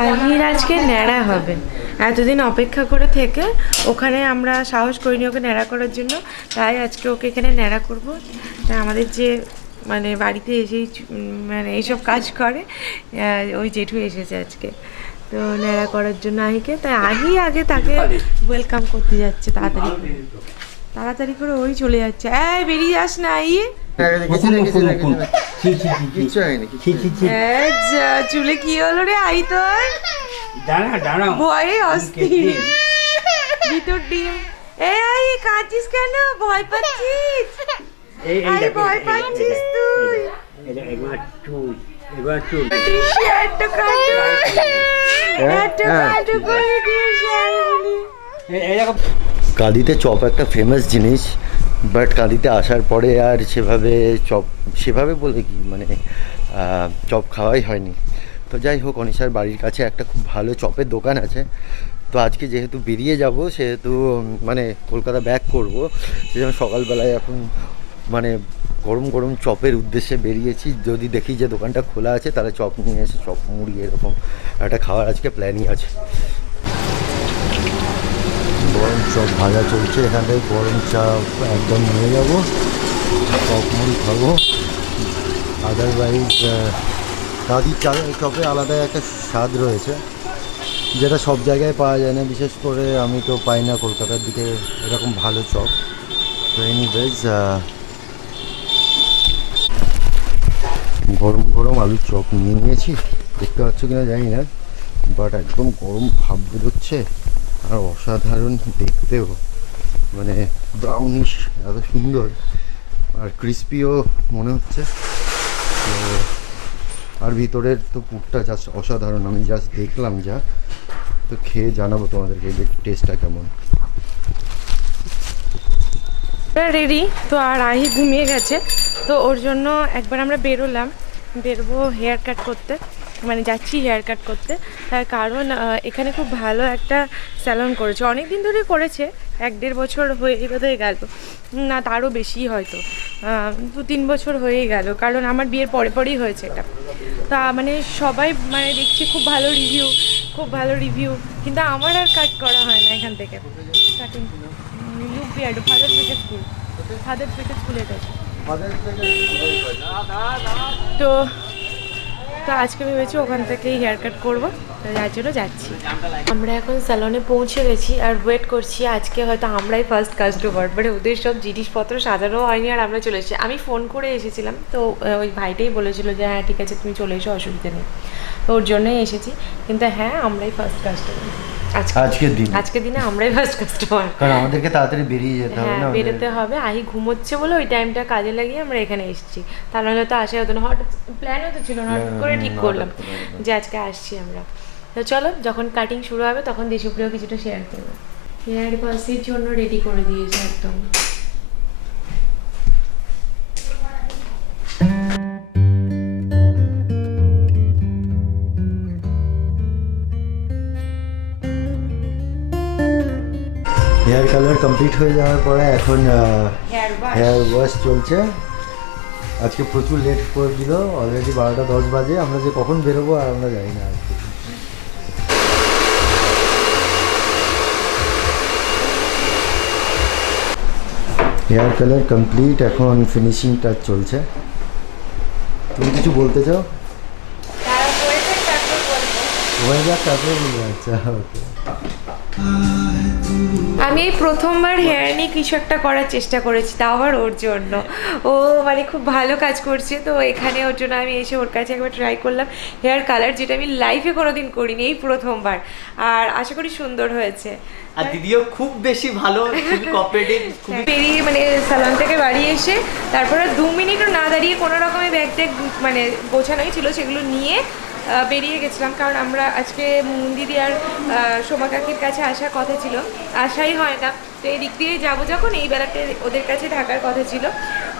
আহির আজকে ন্যাড়া হবে। এতদিন অপেক্ষা করে থেকে ওখানে আমরা সাহস করিনি ওকে ন্যাড়া করার জন্য, তাই আজকে ওকে এখানে ন্যাড়া করব। তাই আমাদের যে মানে বাড়িতে এসেই মানে এইসব কাজ করে ওই জেঠু এসেছে আজকে, তো ন্যাড়া করার জন্য আহিকে। তাই আহি আগে তাকে ওয়েলকাম করতে যাচ্ছে, তাড়াতাড়ি তাড়াতাড়ি করে ওই চলে যাচ্ছে। এই বেরিয়ে যাস না আই। চুলে কি হলো রে আই তোর? ভয়ে অস্থির ভিতর ডিম। এই আই কাঁদছিস কেন? ভয় পাচ্ছিস? ভয় পাচ্ছিস তুই? কাঁদিতে চপ একটা ফেমাস জিনিস, বাট কাঁদিতে আসার পরে আর সেভাবে বলে কি মানে চপ খাওয়াই হয়নি। তো যাই হোক, অনিশার বাড়ির কাছে একটা খুব ভালো চপের দোকান আছে। তো আজকে যেহেতু বেরিয়ে যাব, সেহেতু মানে কলকাতা ব্যাক করব, সেজন্য সকালবেলায় এখন মানে গরম গরম চপের উদ্দেশ্যে বেরিয়েছি। যদি দেখি যে দোকানটা খোলা আছে তাহলে চপ নিয়ে এসে চপ মুড়ি এরকম একটা খাওয়ার আজকে প্ল্যানিং আছে। গরম চপ ভাজা চলছে, এখান থেকে গরম চপ একদম নিয়ে যাবো, চপ মুড়ি খাবো। আদারওয়াইজ দাদির চপে আলাদা একটা স্বাদ রয়েছে, যেটা সব জায়গায় পাওয়া যায় না। বিশেষ করে আমি তো পাই না কলকাতার দিকে এরকম ভালো চপ। তো এনিওয়েজ গরম গরম আলুর চপ নিয়ে নিয়েছি, দেখতে পাচ্ছ কিনা জানি না, বাট একদম গরম ভাব বেরোচ্ছে আর অসাধারণ দেখতেও, মানে ব্রাউনিশ এত সুন্দর আর ক্রিস্পিও মনে হচ্ছে। তো আর ভিতরের তো পুরটা জাস্ট অসাধারণ, আমি জাস্ট দেখলাম যা, তো খেয়ে জানাবো তোমাদেরকে যে টেস্টটা কেমন। রেডি তো, আর আহি ঘুমিয়ে গেছে, তো ওর জন্য একবার আমরা বেরোবো হেয়ার কাট করতে, মানে যাচ্ছি হেয়ার কাট করতে। তার কারণ এখানে খুব ভালো একটা স্যালন করেছে, অনেক দিন ধরে করেছে, 1-1.5 বছর হয়ে বোধহয় গেল, না তারও বেশি হয়তো 2-3 বছর হয়েই গেল, কারণ আমার বিয়ের পরেই হয়েছে এটা। তা মানে সবাই মানে দেখছি খুব ভালো রিভিউ, কিন্তু আমার আর কাট করা হয় না এখান থেকে কাটিং। ফাদার পেটে স্কুলের কাছে। তো আজকে ভেবেছি ওখান থেকেই হেয়ার কাট করবো, যার জন্য যাচ্ছি। আমরা এখন স্যালনে পৌঁছে গেছি আর ওয়েট করছি। আজকে হয়তো আমরাই ফার্স্ট কাস্টমার, মানে ওদের সব জিনিসপত্র সাজানো হয়নি আর আমরা চলে এসেছি। আমি ফোন করে এসেছিলাম, তো ওই ভাইটাই বলেছিল যে হ্যাঁ ঠিক আছে তুমি চলে এসো, অসুবিধা নেই, তো ওর জন্যই এসেছি। কিন্তু হ্যাঁ আমরাই ফার্স্ট কাস্টমার আজকের দিনে আমরাই ফার্স্ট কাস্টমার, কারণ আমাদেরকে তাড়াতাড়ি বেরিয়ে যেতে হবে। হ্যাঁ বেরোতে হবে। আহি ঘুমোচ্ছে বলে ওই টাইমটা কাজে লাগিয়ে আমরা এখানে এসেছি, তা নাহলে হয়তো আসা হতো না। হঠাৎ প্ল্যানও তো ছিল না, হঠাৎ করে ঠিক করলাম যে আজকে আসছি আমরা। তো চলো, যখন কাটিং শুরু হবে তখন দেশপ্রিয় কিছুটা শেয়ার করবো। হেয়ার পাসের জন্য রেডি করে দিয়েছে একদম। হেয়ার কালার কমপ্লিট হয়ে যাওয়ার পরে এখন হেয়ার ওয়াশ চলছে। আজকে প্রচুর লেট করে দিল, অলরেডি 12:10 বাজে। আমরা যে কখন বেরোবো আর আমরা জানি না আজকে। হেয়ার কালার কমপ্লিট, এখন ফিনিশিং টাচ চলছে। তুমি কিছু বলতে চাও? আচ্ছা ওকে। আমি এই প্রথমবার হেয়ার নিয়ে কিছু একটা করার চেষ্টা করেছি, তাও আবার ওর জন্য। ও মানে খুব ভালো কাজ করছে, তো এখানে ওর জন্য আমি এসে ওর কাছে একবার ট্রাই করলাম হেয়ার কালার, যেটা আমি লাইফে কোনোদিন করিনি, এই প্রথমবার। আর আশা করি সুন্দর হয়েছে। আর দিদিও খুব বেশি ভালো, খুবই কোঅপারেটিভ। বেরিয়ে মানে স্যালন থেকে বাড়ি এসে তারপরে 2 মিনিটও না দাঁড়িয়ে কোনো রকমের ব্যাগ ট্যাগ মানে গোছানোই ছিল, সেগুলো নিয়ে বেরিয়ে গেছিলাম। কারণ আমরা আজকে দিদি আর সোমা কাকির কাছে আসার কথা ছিল, আসাই হয় না। তো এই দিক দিয়ে যাবো যখন, এই বেলাতে ওদের কাছে থাকার কথা ছিল,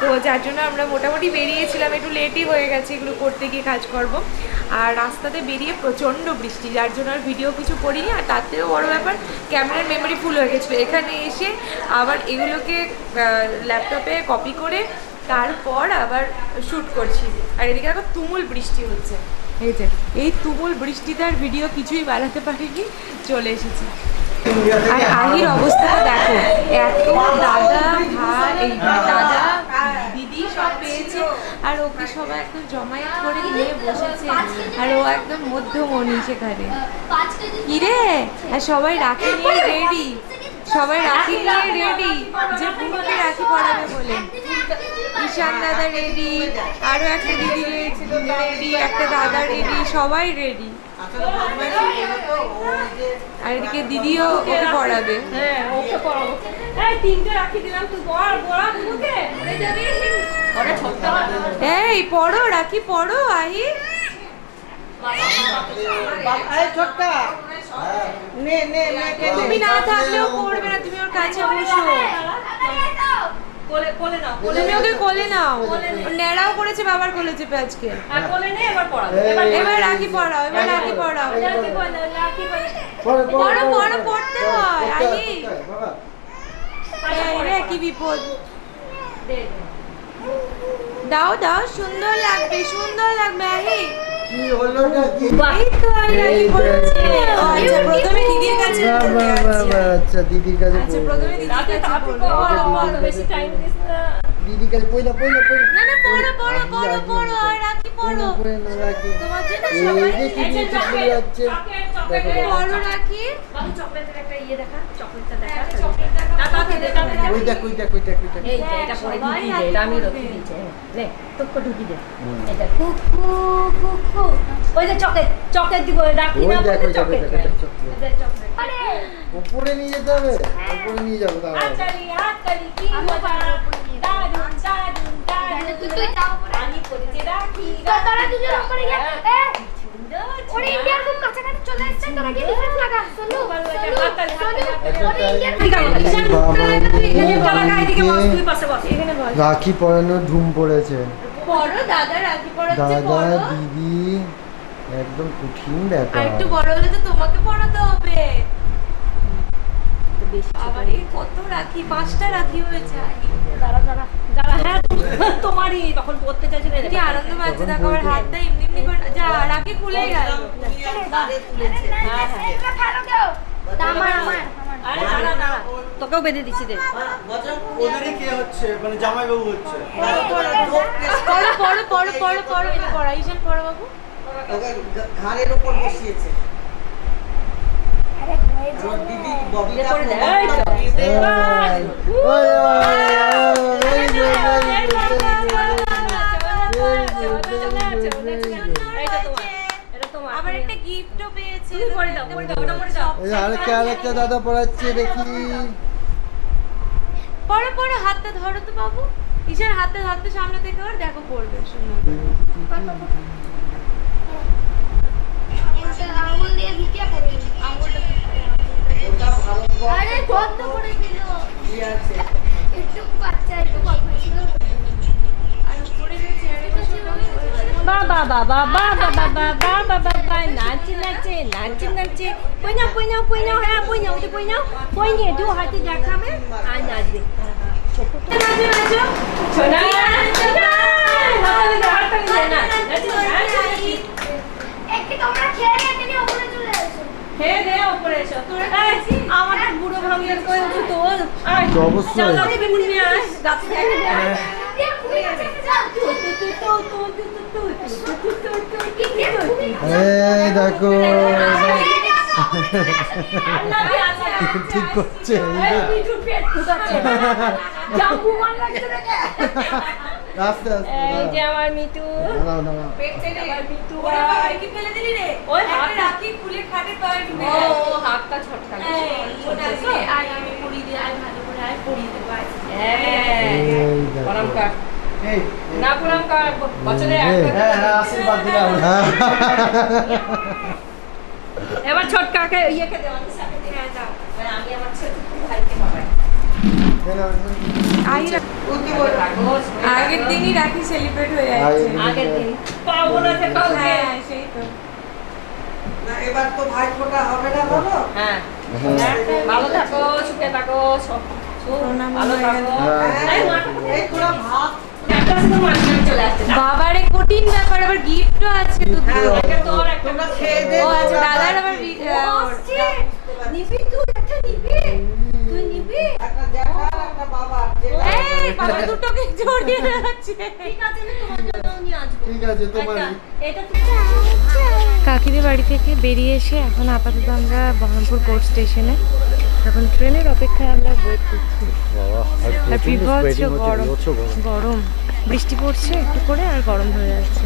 তো যার জন্য আমরা মোটামুটি বেরিয়েছিলাম। একটু লেটই হয়ে গেছে এগুলো করতে গিয়ে, কাজকর্ম। আর রাস্তাতে বেরিয়ে প্রচণ্ড বৃষ্টি, যার জন্য আর ভিডিও কিছু করিনি। আর তার থেকেও বড়ো ব্যাপার, ক্যামেরার মেমোরি ফুল হয়ে গেছিলো। এখানে এসে আবার এগুলোকে ল্যাপটপে কপি করে তারপর আবার শ্যুট করছি, আর এদিকে আবার তুমুল বৃষ্টি হচ্ছে। এই যে এই তুমুল বৃষ্টিতে আর ভিডিও কিছুই বানাতে পারিনি, চলে এসেছি। আর আহির অবস্থাটা দেখো, এত দাদা ভাই এই দাদা দিদি সব পেয়েছে আর ওকে সবাই একদম জমায়েত করে নিয়ে বসেছে, আর ও একদম মধ্যমণি সেখানে। কিরে, আর সবাই রাখি নিয়ে রেডি, সবাই রাখি নিয়ে রেডি যে পুনুকে রাখি পড়াবে বলে। ঈশান দাদা রেডি, আরো একটা দিদি রেডি, একটা দাদা রেডি, সবাই রেডি। আর এদিকে দিদিও ওকে পড়াবে। হ্যাঁ, ওকে পড়াবো। এই তিনটে রাখি দিলাম, তুই বড়া মুখে পড়ে যাবি। ওরে ছোটটা। এই পড়ো রাখি, পড়ো আহি। এই ছোট্টা নে নে নে তুমি না থাকলেও পড়বে না, তুমি ওর কাছে বসো। কোলে নাও। তুমি ওকে কোলে নাও, ন্যাড়াও করেছে বাবার কোলে চেপে আজকে। আর কোলে নে, এবার পড়াবো। এবার রাখি পড়াও, এবার রাখি পড়াও। রাখি বলো, রাখি বলো। পড়ো পড়ো, পড়তে হয় আহি। এই রে কি বিপদ। দে। দাও দাও, সুন্দর লাগবে, সুন্দর লাগবে আহি। কি হলো নাকি? এই তো রাখি পড়ছে। ও আচ্ছা, প্রথমে দিদির কাছে পড়বে। আচ্ছা দিদির কাছে আচ্ছা, পড়বে। প্রথমে দিদির রাতে কাছে তাড়াতাড়ি পড়বে। পড়ো, বেশি টাইম দিস না। দিদির কাছে পড়ে না না না, পড়ো পড়ো পড়ো পড়ো, আর রাখি পড়ো। তোমার জন্য সবাই এই যে কি এই যে নিচে পড়ে যাচ্ছে। চকলেট পড়ো রাখি। বাবু চকলেটের একটা ইয়ে দেখা, চকলেটটা দেখা। চকলেট দেখা। তাতে দে, তাতে দে। ওই দেখ ওই দেখ ওই দেখ ওই দেখ। এই যে এটা পরে সবাই ঢুকি দে, রাখি এটা আমি পরবে। রকি দিয়েছি। নে, টুকু ঢুকি দে। এটা কুকু কুকু। ওই যে চকলেট দিব, রাখি ওই না দেখ বলতে ওই দেখ ওই চকলেট। দেখ ওই দেখ চকলেট। এই যে চকলেট। আরে উপরে নিয়ে যেতে হবে, উপরে নিয়ে যাবো দাঁড়াও। হাততালি কি মজা। দারুন দারুন দারুন। তুই যাও উপরে। আমি করেছি রাখি। তারা দুজন উপরে গিয়ে সুন্দর। ওরে ইন্ডিয়ার খুব কাছাকাছি চলে এসেছে, তোরা গিয়ে ডিফেন্স লাগা। সোনু ভালো লাগে, সোনু, হাততালি, সোনু, হাততালি, ওরে ইন্ডিয়ার ঠিক আছে, ঈশান, মুখটা লাগা, এদিকে বস, তুই পাশে বস। এখানে বল। রাখি পরানোর ধুম পড়েছে। পড়ো, দাদা রাখি পড়াচ্ছে, দাদা পড়ো। দিদি একদম কঠিন আর ব্যাপার। একটু বড় হলে তো তোমাকে পড়াতে হবে। আবার এই কত রাখি, 5টা রাখি হয়েছে আহি। দাঁড়া হ্যাঁ তোমারই তখন পড়তে চাইছিলে কি আনন্দ পাচ্ছে, দেখো আমার হাতটা এমনি এমনি করে যা রাখি খুলে গেল। হ্যাঁ হ্যাঁ এটা ফেলো কেউ। আমার আমার আরে দাঁড়া তোকেও বেঁধে দিচ্ছি দে ওদেরই কে হচ্ছে মানে জামাইবাবু হচ্ছে পড়ো পড়ো পড়ো পড়ো পড়ো, এটা পড়া ঈশান পড়ো বাবু। ওকে ঘাড়ের উপর বসিয়েছে। আরে হয়ে ওর দিদি ইয়ে ববিটা করে দে, এই তো। ওই, ওই, ওই, এইটা তোমার, এটা তোমার। আবার একটা গিফটও পেয়েছি। তুমি পড়ে দাও, ওটা পড়ে দাও। এই আরেকটা দাদা পড়াচ্ছে দেখি। পড়ো পড়ো, হাতটা ধরো তো বাবু। ঈশান হাতটা ধরতে সামনে থেকে আর দেখো পড়বে সুন্দর। আঙুল দিয়ে ভিকিয়ে পড়ে গেছে। আঙুলটা ওটা ভালো আরে বন্ধ করে দিল। কি আছে একটু বাচ্চা একটু গল্প ছিল। আর উপরে যে চেয়ারে বসে বাবা বাবা বাবা বাবা বাবা বাবা নাচে নাচে নাচে নাচে পই নাও হ্যাঁ পই নাও পই নিয়ে দু হাতে দেখাবে আর নাচবে নাচো নাচো। সোনা হাততালি দে না নাচি একটু তোমরা খেয়ে নিয়ে তিনি উপরে চলে এসো। খেয়ে দে উপরে এসো আমার বুড়ো ভাঙিয়ে কই উঠু তোর আয় তো অবশ্যই। চল আমি বিমুন নিয়ে আয় গাছে দিয়ে খুলে গেছে যাও। এই দেখো ঠিক করছে এই যে। আস্তে আস্তে এই যে আমার মিতু দাঁড়াও দাঁড়াও। পেটে রে আমার মিতু ওরে বাবা, কি ফেলে দিলি রে? ওই একটা হাতটা- রাখি খুলে খাটের তলায় ঢুকে ও গেল। হাতটা ছটকা ও নাচলে, আয় আমি পড়িয়ে দিই, আয় ভালো করে আয় পড়িয়ে দেবো, আয়। এই দেখো। প্রণাম কর এই না প্রণাম কর বছরে এই। একবার হ্যাঁ হ্যাঁ আশীর্বাদ দিলাম এবার ছোটকাকে ইয়েকে দেওয়া নিশাকে দে হ্যাঁ, দাও। আমি আমার ছোট ভাইকে পাঠাই আহিরা আগের দিনই রাখি সেলিব্রেট হয়ে যাচ্ছে। আগের দিন পাবো না যে কালকে হ্যাঁ সেই তো। না এবার তো ভাই ফোটা হবে না বলো হ্যাঁ ভালো থাকো সুখে থাকো সব প্রণাম ভালো হয়ে থাকো গেল। হ্যাঁ। এই মাটা এই তোরা ভাত একদম মাঝখানে চলে আসছে। বাবারে কঠিন ব্যাপার, আবার গিফটও আছে দুটো। একটা তোর একটা তোমরা খেয়ে দে ও আচ্ছা, দাদার আবার আসছে। নিবি তুই একটা নিবি? তুই নিবি? একটা জ্যাঠার একটা বাবার এই বাবা দুটোকে জড়িয়ে রাখছে। ঠিক আছে, আমি তোমার জন্য নিয়ে আসবো। ঠিক আছে তোমার একটা- এটা তুমি কাকিদের বাড়ি থেকে বেরিয়ে এসে এখন আপাতত আমরা বহরমপুর কোর্ট স্টেশনে, এখন ট্রেনের অপেক্ষায় আমরা ওয়েট করছি। বাবা আর আর প্রচণ্ড বিভৎস sweating হচ্ছে, গরম, বিভৎস গরম। গরম বৃষ্টি পড়ছে একটু করে আর গরম হয়ে যাচ্ছে।